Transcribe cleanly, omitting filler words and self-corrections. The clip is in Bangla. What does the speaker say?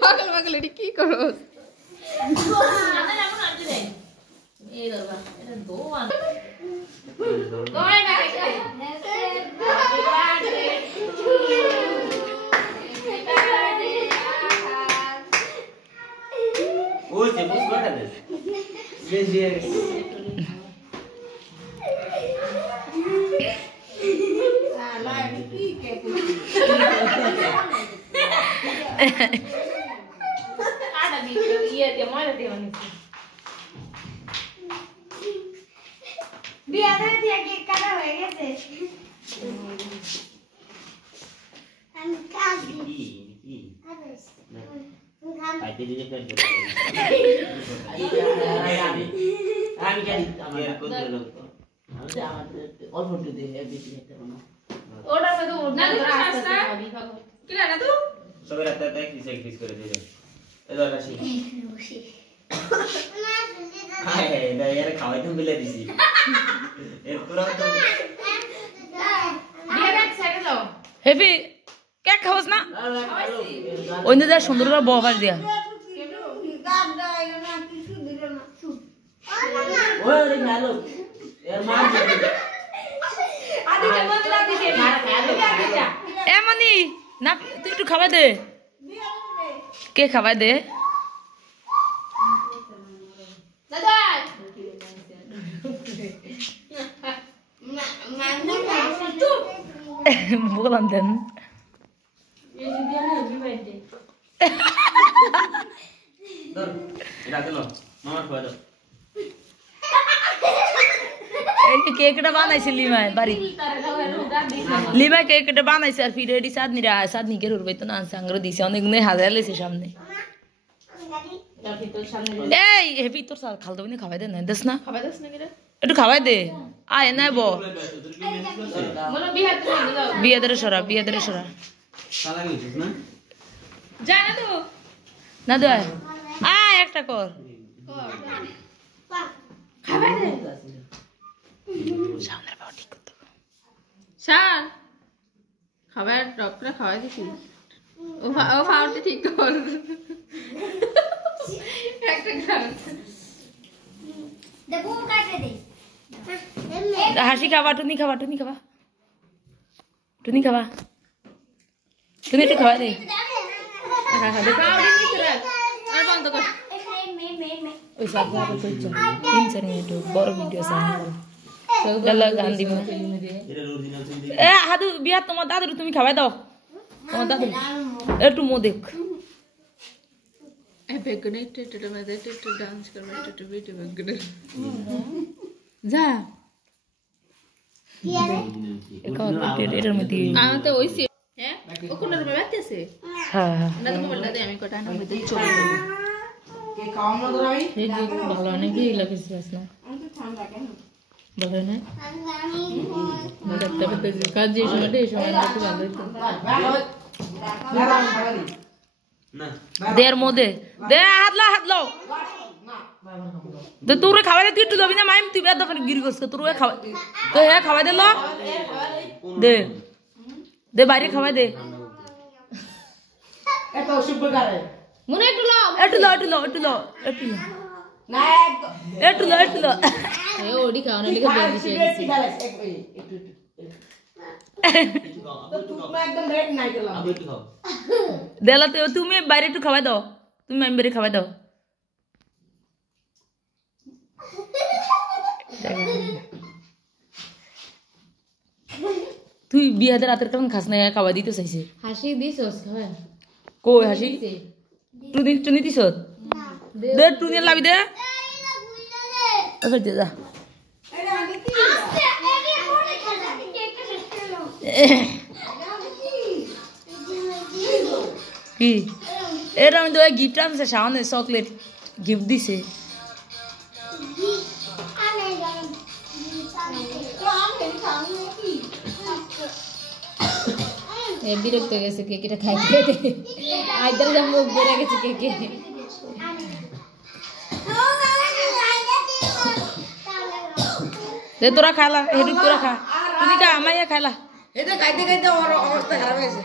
পাগল পাগল এটি কি করো হেভি কেক খাওয়াস না ওই যা সুন্দর করে বহার দিয়া এমনি না তুই একটু খাওয়াই দে কে খাওয়াই দে বললাম দেন কেকটা বানাইছে লিমায় বাড়ি লিমায় কেকটা বানাইছে আর ফিরে এটি চাঁদনিরা চাঁদনিকে রুরবাই তো না আনসাঙ্গরে দিছে অনেক হাজার লেছে সামনে এই হেভি তোর খাল দেবি না খাওয়াই দে না দেস না একটু খাওয়াই দে আয় নাই বো বিয়ে ধরে সরা না দে আয় একটা কর সামনের পাও ঠিক করতে শান খাবার ডক্টর খাওয়াই দিছি ও পাওটা ঠিক কর একটা খাও দেখো কাটে দে হাসি খাবা টুনি খাবা টুনি একটু খাওয়া দে আর বন্ধ কর ওই সব তিন চার মিনিট বড় ভিডিও গান্ধী হাদু বিয়া তোমার দাদুর তুমি খাওয়াই দাও তোমার দাদু একটু মো দেখ ডান্স করবে যা এটার মধ্যে আমার তো ওই হ্যাঁ ও কোন রুমে বাচ্চাছে হ্যাঁ না তো মোবাইলটা দে আমি কটা না মধ্যে চলে যাব কে খাওয়ানো তো আমি এই ভালো নাকি লাগিস না বলে না ডাক্তার তো কাজ যে সময় এই সময় একটু ভালো না দেড় মধ্যে দে হাত লাও তো তোরে খাওয়াই তুই একটু দবি না মাইম তুই বেদ দোকানে গিরি করছ তোরে খাওয়া তো হ্যাঁ খাওয়াই দে লো দে দে বাইরে খাওয়াই দে এত অসুখ করে মনে একটু লো না একটু লো এ ওডি খাও না লিখে বেশি দিছি তো তুমি একদম রেড নাই করলাম আবে একটু খাও দেলা তো তুমি বাইরে একটু খাওয়াই দাও তুমি মাইম বাইরে খাওয়াই দাও তুই বিয়াতে রাতের কারণ খাস না খাওয়া দিতে চাইছে হাসি দিছস খাওয়া কই হাসি টুনি দিছ দে টুনি লাগি দে এবার দে যা কি এরা তো গিফট আনছে সামনে চকলেট গিফট দিছে বিরক্ত গেছে কেকটা খাইতে আইদার যা মুখ বেড়ে গেছে কেকে দে তোরা খালা হেডু তোরা খা তুমি কা আমাইয়া খালা এটা খাইতে খাইতে ওর অবস্থা খারাপ হয়েছে।